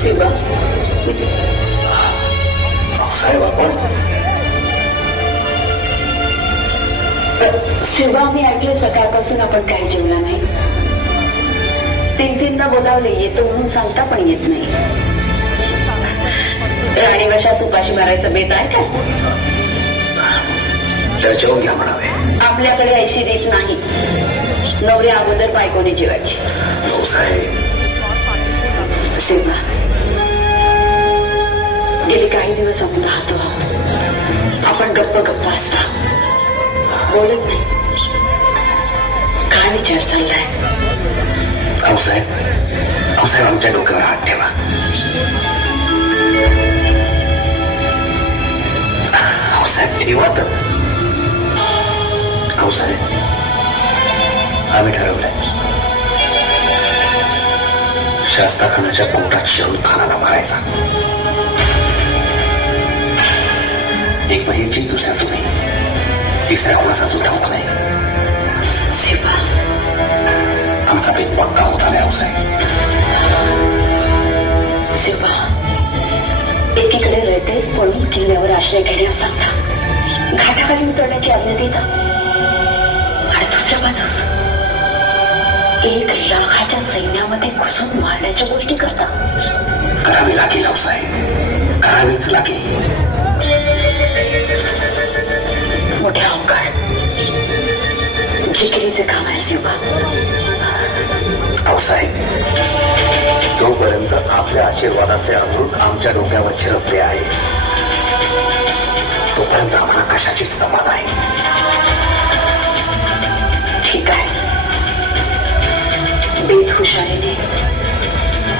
शिवा साहेब आपण शिवा मी ऐकले सकाळपासून आपण काही जेवला नाही. तीनदा बोलावले येतो म्हणून सांगता पण येत नाही. राणीवशा सुपाशी मारायचा बेत आहे का? तर जेवून घ्या म्हणावे. आपल्याकडे ऐशी देत नाही. नवरी अगोदर बायकोने जेवायची. हो साहेब. शिवा गेले काही दिवस आपण राहतो आहोत. आपण गप्प गप्प असता बोलत नाही. काय विचार चाललाय? हो साहेब आमच्या डोक्यावर हात ठेवा. हो साहेब निवांत. हो साहेब आम्ही ठरवलंय शास्ता खानाच्या कोर्टात शिरून खानाला मारायचा. एक बहीणची दुसऱ्या तुम्ही तिसऱ्या कोणाचा अजून ठाऊक नाही. शिवा आमचा एक पक्का होता नाही. हो साहेब शिवा एकीकडे रयतेच पळून किल्ल्यावर आश्रय घेण्यास सांगता, घाटाखाली उतरण्याची आज्ञा देता, आणि दुसऱ्या बाजूस एक लाखाच्या सैन्यामध्ये घुसून मारण्याच्या गोष्टी करता. करावी लागेल. हो साहेब करावीच लागेल. मोठ्या अवकाळ जिकिरीचे काम आहे शिवा. हो साहेब जोपर्यंत आपल्या आशीर्वादाचे अमृत आमच्या डोक्यावर छिरपते आहे तोपर्यंत आम्हाला कशाचीच तमा नाही. ठीक आहे. बेहुशारीने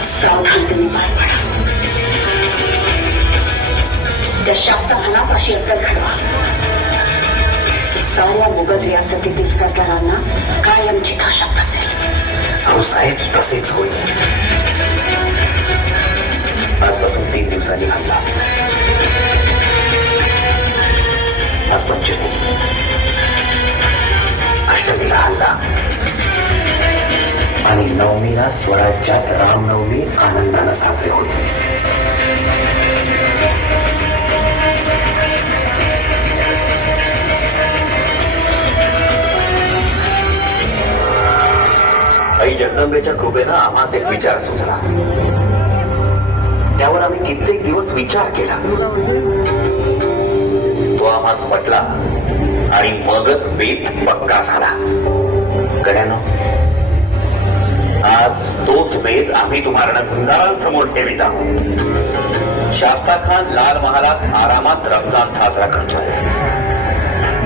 सावधानतेने पार पडा. त्या शास्त्रहानास अशी अक्कल घडवा की साऱ्या मुघल रियासतीतील सरदारांना कायमची दहशत असेल. हो साहेब तसेच होईल. आजपासून 3 दिवसांनी हल्ला. आज पंचमी, अष्टमीला हल्ला आणि नवमीला स्वराज्यात रामनवमी आनंदानं साजरी होईल. आई जगदंबेच्या कृपेनं आम्हास एक विचार सुचला. त्यावर आम्ही कित्येक दिवस विचार केला. तो आम्हास पटला आणि मगच बेत पक्का झाला. गड्यानो आज तोच बेत आम्ही तुम्हाला झुंजारांसमोर ठेवित आहोत. शास्ता खान लाल महालात आरामात रमजान साजरा करतोय.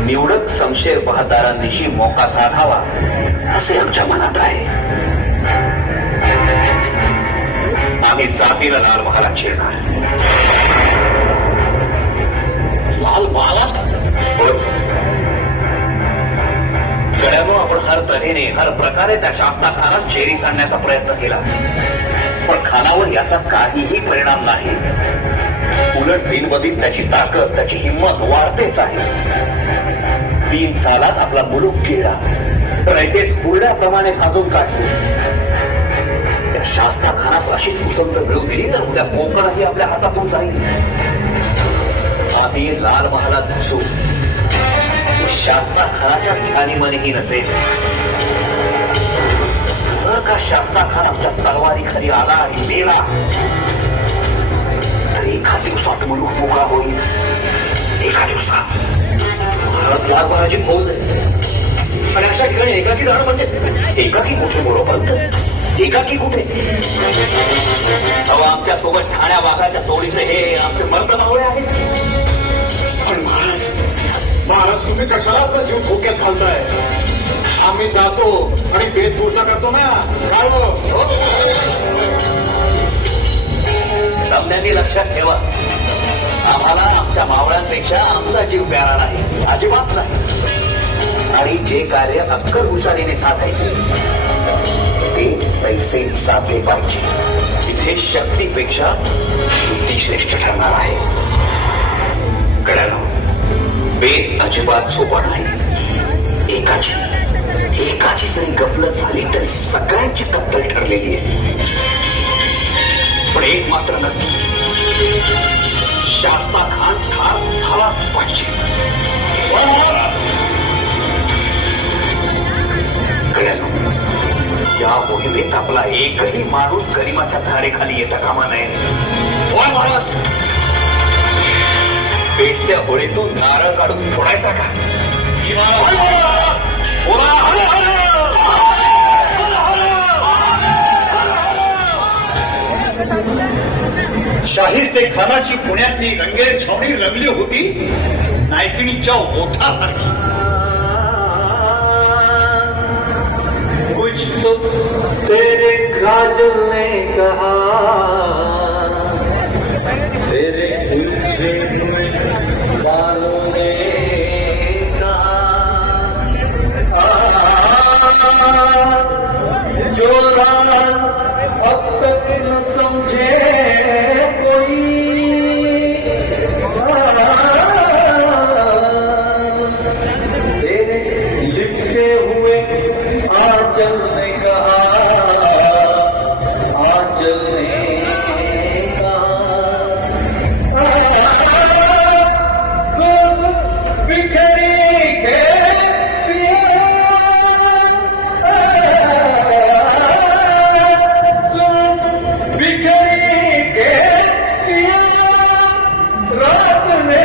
निवडक शमशेर बहादारांनिशी मोका साधावा असे आमच्या मनात आहे. आम्ही जातीनं लाल महालात शिरणार. लाल महालात होय. गड्यानो आपण हर तऱ्हेने हर प्रकारे त्या शास्ता खानास चेरी सांडण्याचा प्रयत्न केला पण खानावर याचा काहीही परिणाम नाही. उलट दिनबदिन त्याची ताकद त्याची हिंमत वाढतेच आहे. 3 सालात आपला मुलूक किल्ला रयतेस बुरड्याप्रमाणे खाजून काढतो. त्या शास्ता खानास अशीच उसंत मिळू दिली तर उद्या कोकणही आपल्या हातातून जाईल. आम्ही लाल महालात घुसू शास्ता खानाच्या ध्यानीमनेही नसेल. जर का शास्ता खान आमच्या तलवारीखाली आला आणि मेला तर एका दिवसात मुलूक मोकळा होईल. एका दिवसात. महाराज लाल महाराजी फौज आहे आणि अशा ठिकाणी एकाकी जाणं म्हणजे एकाकी कुठे बरोबर एकाकी कुठे. तेव्हा आमच्या सोबत ठाण्या वाघाच्या तोडीचे हे आमचे मर्द मावळे आहेत. पण महाराज तुम्ही कशाला आपला जीव धोक्यात घालताय? आम्ही जातो आणि वेशभूषा करतो ना. काय समद्यांनी लक्षात ठेवा आम्हाला आमच्या मावळ्यांपेक्षा आमचा जीव प्यारा नाही. अजिबात नाही. आणि जे कार्य अक्कल हुशारीने साधायचे ते पैसे साधले पाहिजे. इथे शक्तीपेक्षा बुद्धी श्रेष्ठ ठरणार आहे. कळलं? बेत अजिबात सोपा नाही. एकाची जरी गफलत झाली तरी सगळ्यांची कत्तल ठरलेली आहे. पण एक मात्र नक्की, शास्ता खान ठार झालाच पाहिजे. कळलं, या मोहिमेत आपला एकही माणूस गरिमाच्या धारेखाली येता कामा नये. महाराज पेटत्या होळीतून नारळ काढून फोडायचा का? शाहिस्ते खानाची पुण्यातली रंगेर छावणी रंगली होती नायकिणीच्या ओठासारखी. कुछ तो तेरे काजल ने कहा, तेरे उलझे बालों ने कहा, जो राज अब तक न समझे कोई, तेरे लिपटे हुए आंचल ने कहा, आंचल ने कहा, तुम बिखरी के बिखरी के सिया, रात ने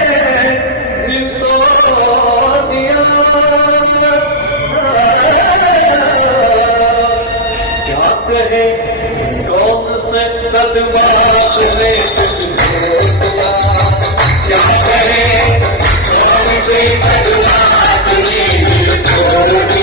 दिल तोड़ दिया. क्या कहे कौन से सदमा ने तुझको दिया, क्या कहे कौन से सदमा ने तुझको दिया.